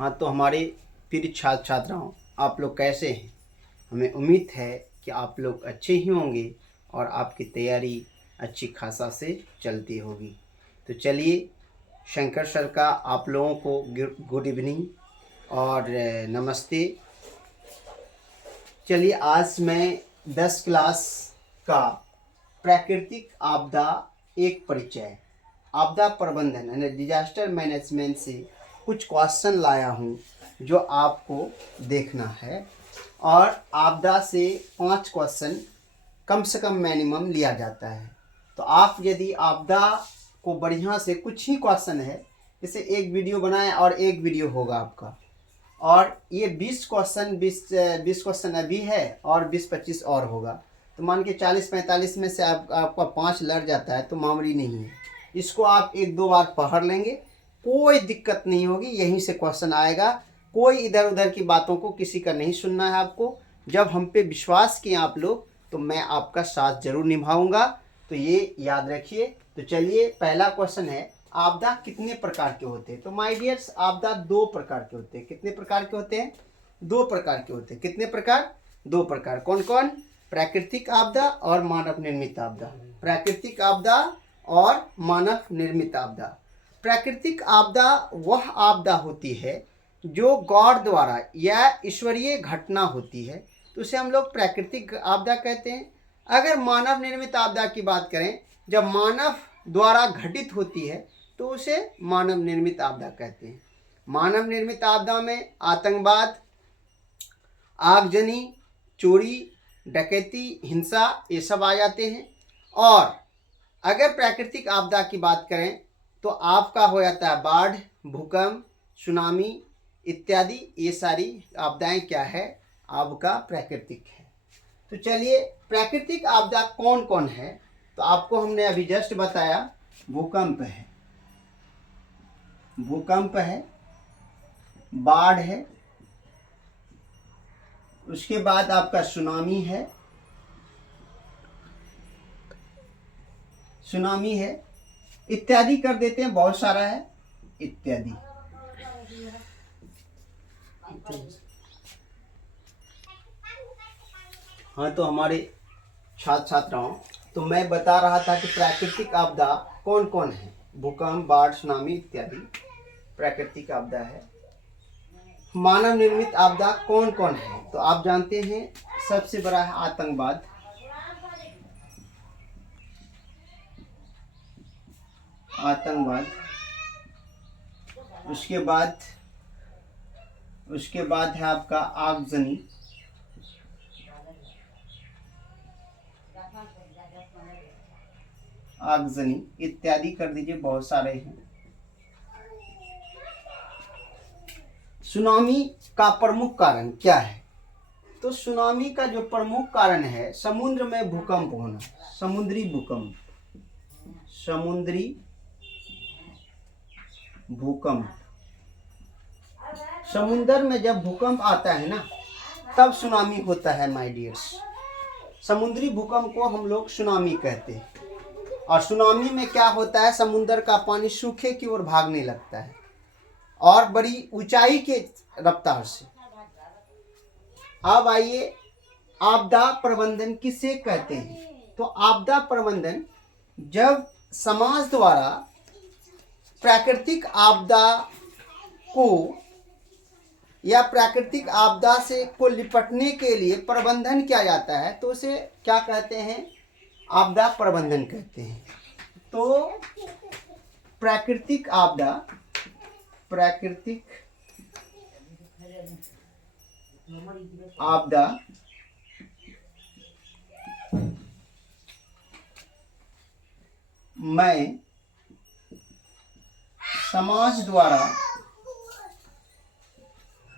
हाँ, तो हमारे प्रिय छात्र छात्राओं, आप लोग कैसे हैं? हमें उम्मीद है कि आप लोग अच्छे ही होंगे और आपकी तैयारी अच्छी खासा से चलती होगी। तो चलिए, शंकर सर का आप लोगों को गुड इवनिंग और नमस्ते। चलिए, आज मैं 10 क्लास का प्राकृतिक आपदा एक परिचय, आपदा प्रबंधन यानी डिजास्टर मैनेजमेंट से कुछ क्वेश्चन लाया हूँ जो आपको देखना है। और आपदा से 5 क्वेश्चन कम से कम मिनिमम लिया जाता है। तो आप यदि आपदा को बढ़िया से, कुछ ही क्वेश्चन है, जैसे एक वीडियो बनाए और एक वीडियो होगा आपका, और ये 20 क्वेश्चन अभी है और 20-25 और होगा, तो मान के 40-45 में से आपका 5 लड़ जाता है तो मामूली नहीं है। इसको आप 1-2 बार पढ़ लेंगे, कोई दिक्कत नहीं होगी, यहीं से क्वेश्चन आएगा। कोई इधर उधर की बातों को किसी का नहीं सुनना है आपको। जब हम पे विश्वास किए आप लोग, तो मैं आपका साथ जरूर निभाऊंगा, तो ये याद रखिए। तो चलिए, पहला क्वेश्चन है, आपदा कितने प्रकार के होते हैं? तो माय डियर्स, आपदा 2 प्रकार के होते हैं। कितने प्रकार के होते हैं? 2 प्रकार के होते हैं। कितने प्रकार? 2 प्रकार। कौन कौन? प्राकृतिक आपदा और मानव निर्मित आपदा। प्राकृतिक आपदा और मानव निर्मित आपदा। प्राकृतिक आपदा वह आपदा होती है जो गॉड द्वारा या ईश्वरीय घटना होती है, तो उसे हम लोग प्राकृतिक आपदा कहते हैं। अगर मानव निर्मित आपदा की बात करें, जब मानव द्वारा घटित होती है, तो उसे मानव निर्मित आपदा कहते हैं। मानव निर्मित आपदा में आतंकवाद, आगजनी, चोरी, डकैती, हिंसा, ये सब आ जाते हैं। और अगर प्राकृतिक आपदा की बात करें, तो आपका हो जाता है बाढ़, भूकंप, सुनामी इत्यादि। ये सारी आपदाएं क्या है? आपका प्राकृतिक है। तो चलिए, प्राकृतिक आपदा कौन कौन है? तो आपको हमने अभी जस्ट बताया, भूकंप है, बाढ़ है, उसके बाद आपका सुनामी है, इत्यादि कर देते हैं, बहुत सारा है इत्यादि। हाँ, तो हमारे छात्र छात्राओं, तो मैं बता रहा था कि प्राकृतिक आपदा कौन कौन है। भूकंप, बाढ़, सुनामी इत्यादि प्राकृतिक आपदा है। मानव निर्मित आपदा कौन कौन है? तो आप जानते हैं, सबसे बड़ा है आतंकवाद, उसके बाद है आपका आगजनी, इत्यादि कर दीजिए, बहुत सारे हैं। सुनामी का प्रमुख कारण क्या है? तो सुनामी का जो प्रमुख कारण है, समुद्र में भूकंप होना, समुद्री भूकंप। समुद्र में जब भूकंप आता है ना, तब सुनामी होता है माय डियर्स। समुद्री भूकंप को हम लोग सुनामी कहते हैं। और सुनामी में क्या होता है? समुद्र का पानी सूखे की ओर भागने लगता है और बड़ी ऊंचाई के रफ्तार से। अब आइए, आपदा प्रबंधन किसे कहते हैं? तो आपदा प्रबंधन जब समाज द्वारा प्राकृतिक आपदा को या प्राकृतिक आपदा से को निपटने के लिए प्रबंधन किया जाता है, तो उसे क्या कहते हैं? आपदा प्रबंधन कहते हैं। तो प्राकृतिक आपदा में समाज द्वारा प्रबंधन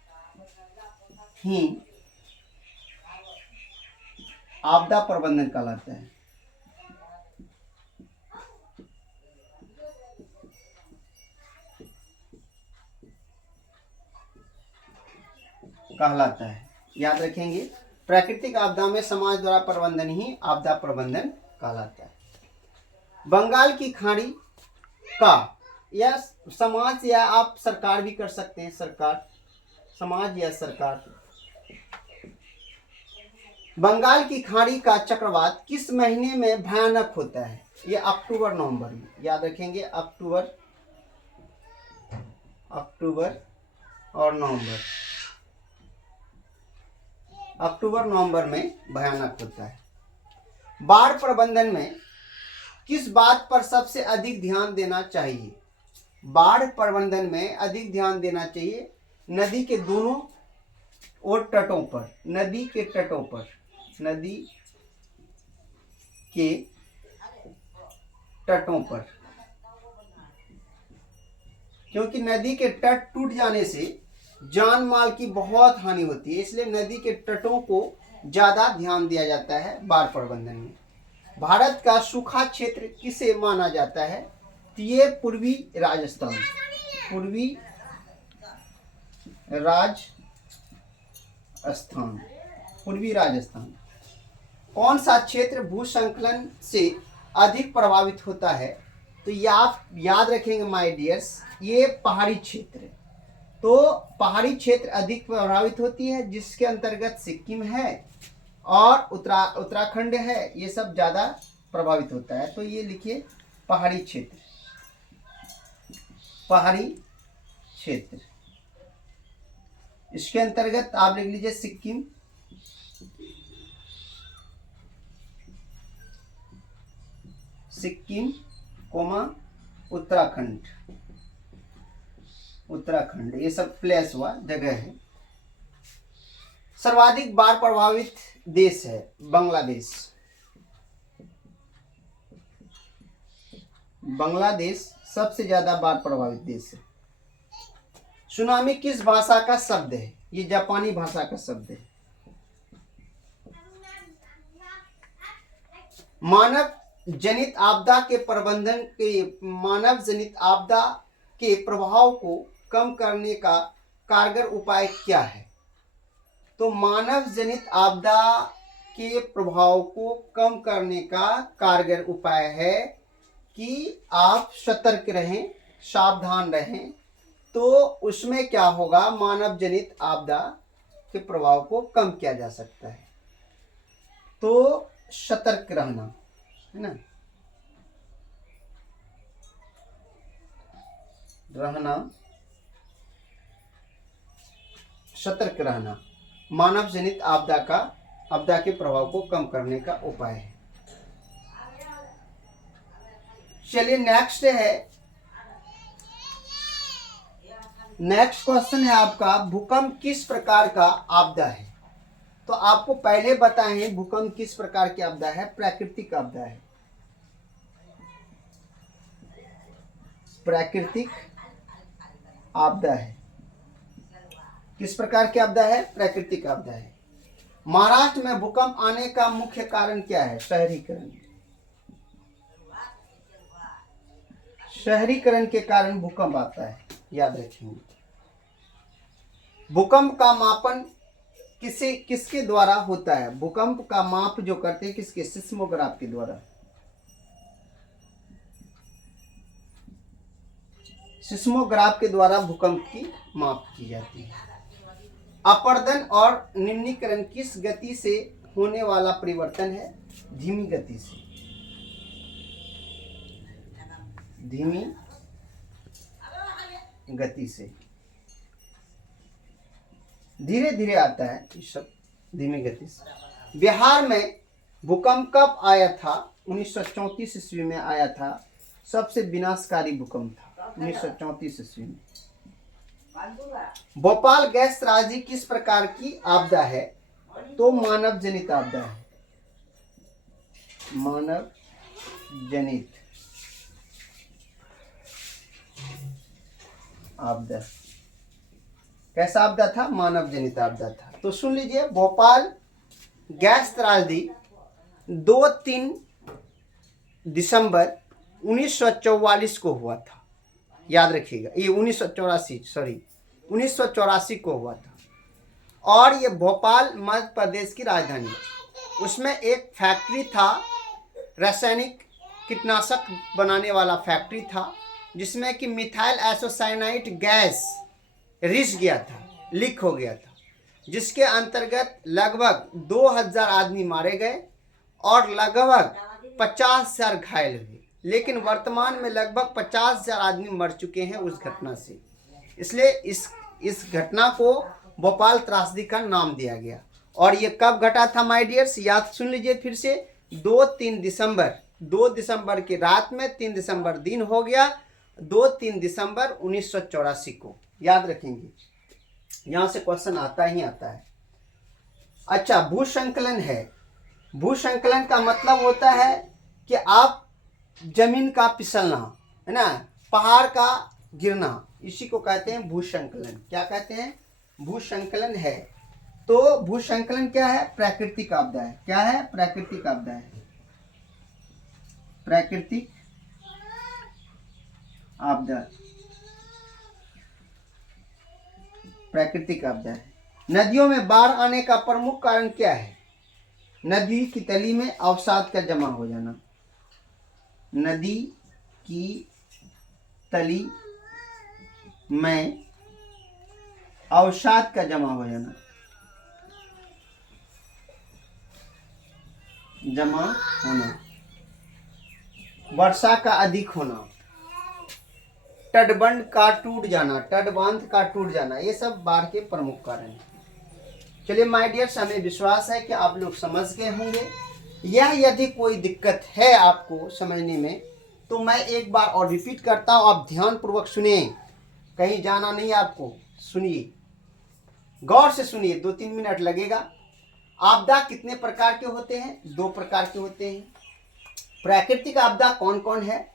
ही आपदा प्रबंधन कहलाता है। याद रखेंगे, प्राकृतिक आपदा में समाज द्वारा प्रबंधन ही आपदा प्रबंधन कहलाता है। बंगाल की खाड़ी का, या समाज, या आप सरकार भी कर सकते हैं, सरकार, समाज या सरकार। बंगाल की खाड़ी का चक्रवात किस महीने में भयानक होता है? ये अक्टूबर नवंबर में, याद रखेंगे, अक्टूबर और नवंबर, अक्टूबर नवंबर में भयानक होता है। बाढ़ प्रबंधन में किस बात पर सबसे अधिक ध्यान देना चाहिए? बाढ़ प्रबंधन में अधिक ध्यान देना चाहिए नदी के दोनों ओर तटों पर, नदी के तटों पर, नदी के तटों पर, क्योंकि नदी के तट टूट जाने से जान माल की बहुत हानि होती है, इसलिए नदी के तटों को ज्यादा ध्यान दिया जाता है बाढ़ प्रबंधन में। भारत का सूखा क्षेत्र किसे माना जाता है? तो ये पूर्वी राजस्थान, पूर्वी राजस्थान, पूर्वी राजस्थान। कौन सा क्षेत्र भूसंकलन से अधिक प्रभावित होता है? तो ये आप याद रखेंगे माय डियर्स, ये पहाड़ी क्षेत्र। तो पहाड़ी क्षेत्र अधिक प्रभावित होती है, जिसके अंतर्गत सिक्किम है और उत्तराखंड है, ये सब ज्यादा प्रभावित होता है। तो ये लिखिए पहाड़ी क्षेत्र, पहाड़ी क्षेत्र। इसके अंतर्गत आप लिख लीजिए सिक्किम, सिक्किम कोमा उत्तराखंड, उत्तराखंड, ये सब प्लेस हुआ, जगह है। सर्वाधिक बाढ़ प्रभावित देश है बांग्लादेश, बांग्लादेश सबसे ज्यादा बाढ़ प्रभावित देश है। सुनामी किस भाषा का शब्द है? ये जापानी भाषा का शब्द है। मानव जनित आपदा के प्रबंधन के, मानव जनित आपदा के प्रभाव को कम करने का कारगर उपाय क्या है? तो मानव जनित आपदा के प्रभाव को कम करने का कारगर उपाय है कि आप सतर्क रहें, सावधान रहें। तो उसमें क्या होगा, मानव जनित आपदा के प्रभाव को कम किया जा सकता है। तो सतर्क रहना है ना, रहना, सतर्क रहना मानव जनित आपदा के प्रभाव को कम करने का उपाय है। चलिए नेक्स्ट है, नेक्स्ट क्वेश्चन है आपका, भूकंप किस प्रकार का आपदा है? तो आपको पहले बताएं भूकंप किस प्रकार की आपदा है? प्राकृतिक आपदा है, प्राकृतिक आपदा है। किस प्रकार की आपदा है? प्राकृतिक आपदा है। महाराष्ट्र में भूकंप आने का मुख्य कारण क्या है? शहरीकरण, शहरीकरण के कारण भूकंप आता है, याद रखिए। भूकंप का मापन किसके द्वारा होता है? भूकंप का माप जो करते हैं किसके? सिस्मोग्राफ के द्वारा, सिस्मोग्राफ के द्वारा भूकंप की माप की जाती है। अपर्दन और निम्नीकरण किस गति से होने वाला परिवर्तन है? धीमी गति से, धीमी गति से, धीरे धीरे आता है ये सब, धीमी गति से। बिहार में भूकंप कब आया था? 1934 ईस्वी में आया था, सबसे विनाशकारी भूकंप था 1934 ईस्वी में। भोपाल गैस त्रासदी किस प्रकार की आपदा है? तो मानव जनित आपदा है, मानव जनित आपदा। कैसा आपदा था? मानव जनित आपदा था। तो सुन लीजिए, भोपाल गैस त्रासदी 2-3 दिसंबर 1944 को हुआ था, याद रखिएगा। ये 1984 को हुआ था। और ये भोपाल मध्य प्रदेश की राजधानी, उसमें एक फैक्ट्री था, रासायनिक कीटनाशक बनाने वाला फैक्ट्री था, जिसमें कि मिथाइल आइसोसाइनाइड गैस रिस गया था, लीक हो गया था, जिसके अंतर्गत लगभग 2000 आदमी मारे गए और लगभग 50,000 घायल हुए। लेकिन वर्तमान में लगभग 50,000 आदमी मर चुके हैं उस घटना से। इसलिए इस घटना को भोपाल त्रासदी का नाम दिया गया। और ये कब घटा था माय डियर्स, याद सुन लीजिए फिर से, 2 दिसंबर की रात में, 3 दिसंबर दिन हो गया, 2-3 दिसंबर 1984 को, याद रखेंगे, यहां से क्वेश्चन आता ही आता है। अच्छा, भूसंकलन है। भूसंकलन का मतलब होता है कि आप जमीन का फिसलना, है ना, पहाड़ का गिरना, इसी को कहते हैं भूसंकलन। क्या कहते हैं? भूसंकलन है। तो भूसंकलन क्या है? प्राकृतिक आपदा है। क्या है? प्राकृतिक आपदा है। प्राकृतिक आपदा, प्राकृतिक आपदा है। नदियों में बाढ़ आने का प्रमुख कारण क्या है? नदी की तली में अवसाद का जमा हो जाना। नदी की तली में अवसाद का जमा हो जाना, जमा होना। वर्षा का अधिक होना, तटबंध का टूट जाना, तटबांध का टूट जाना, ये सब बाढ़ के प्रमुख कारण हैं। चलिए माय डियर्स, हमें विश्वास है कि आप लोग समझ गए होंगे। यह यदि कोई दिक्कत है आपको समझने में तो मैं एक बार और रिपीट करता हूँ, आप ध्यान पूर्वक सुनिए, कहीं जाना नहीं आपको, सुनिए, गौर से सुनिए, 2-3 मिनट लगेगा। आपदा कितने प्रकार के होते हैं? 2 प्रकार के होते हैं। प्राकृतिक आपदा कौन कौन है?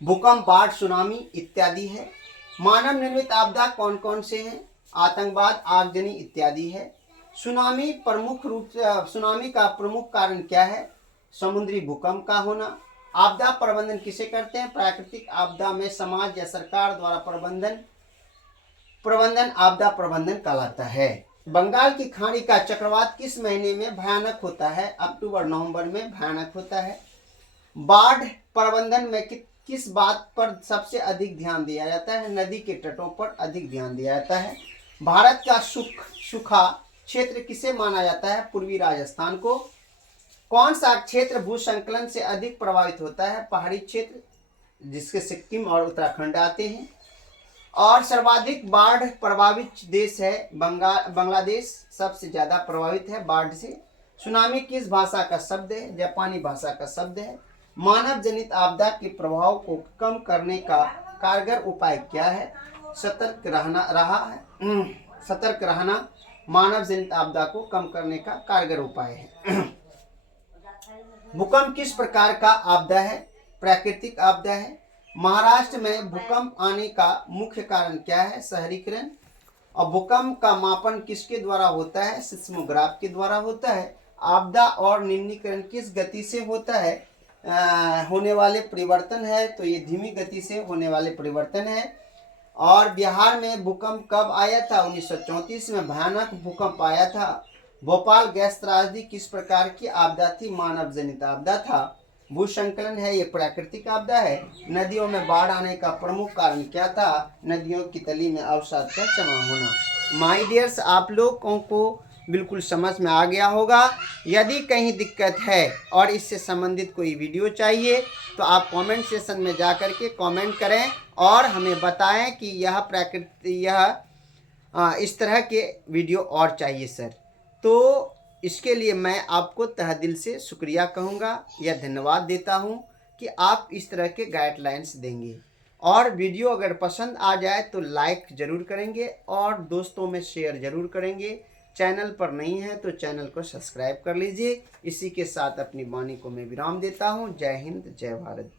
भूकंप, बाढ़, सुनामी इत्यादि है। मानव निर्मित आपदा कौन कौन से हैं? आतंकवाद, आगजनी इत्यादि है। सुनामी का प्रमुख कारण क्या है? समुद्री भूकंप का होना। आपदा प्रबंधन किसे करते हैं? प्राकृतिक आपदा में समाज या सरकार द्वारा प्रबंधन आपदा प्रबंधन कहलाता है। बंगाल की खाड़ी का चक्रवात किस महीने में भयानक होता है? अक्टूबर-नवंबर में भयानक होता है। बाढ़ प्रबंधन में किस बात पर सबसे अधिक ध्यान दिया जाता है? नदी के तटों पर अधिक ध्यान दिया जाता है। भारत का सूखा क्षेत्र किसे माना जाता है? पूर्वी राजस्थान को। कौन सा क्षेत्र भूसंकलन से अधिक प्रभावित होता है? पहाड़ी क्षेत्र, जिसके सिक्किम और उत्तराखंड आते हैं। और सर्वाधिक बाढ़ प्रभावित देश है बांग्लादेश, सबसे ज्यादा प्रभावित है बाढ़ से। सुनामी किस भाषा का शब्द है? जापानी भाषा का शब्द है। मानव जनित आपदा के प्रभाव को कम करने का कारगर उपाय क्या है? सतर्क रहना मानव जनित आपदा को कम करने का कारगर उपाय है। भूकंप किस प्रकार का आपदा है? प्राकृतिक आपदा है। महाराष्ट्र में भूकंप आने का मुख्य कारण क्या है? शहरीकरण। और भूकंप का मापन किसके द्वारा होता है? सिस्मोग्राफ के द्वारा होता है। आपदा और निम्नीकरण किस गति से होता है? होने वाले परिवर्तन है, तो ये धीमी गति से होने वाले परिवर्तन है। और बिहार में भूकंप कब आया था? 1934 में भयानक भूकंप आया था। भोपाल गैस त्रासदी किस प्रकार की आपदा थी? मानव जनित आपदा था। भूसंकलन है, ये प्राकृतिक आपदा है। नदियों में बाढ़ आने का प्रमुख कारण क्या था? नदियों की तली में अवसाद का जमा होना। माय डियर्स, आप लोगों को बिल्कुल समझ में आ गया होगा। यदि कहीं दिक्कत है और इससे संबंधित कोई वीडियो चाहिए तो आप कमेंट सेक्शन में जा कर के कमेंट करें और हमें बताएं कि इस तरह के वीडियो और चाहिए सर। तो इसके लिए मैं आपको तहे दिल से शुक्रिया कहूँगा या धन्यवाद देता हूँ कि आप इस तरह के गाइडलाइंस देंगे। और वीडियो अगर पसंद आ जाए तो लाइक ज़रूर करेंगे और दोस्तों में शेयर ज़रूर करेंगे। चैनल पर नहीं है तो चैनल को सब्सक्राइब कर लीजिए। इसी के साथ अपनी वाणी को मैं विराम देता हूँ। जय हिंद, जय भारत।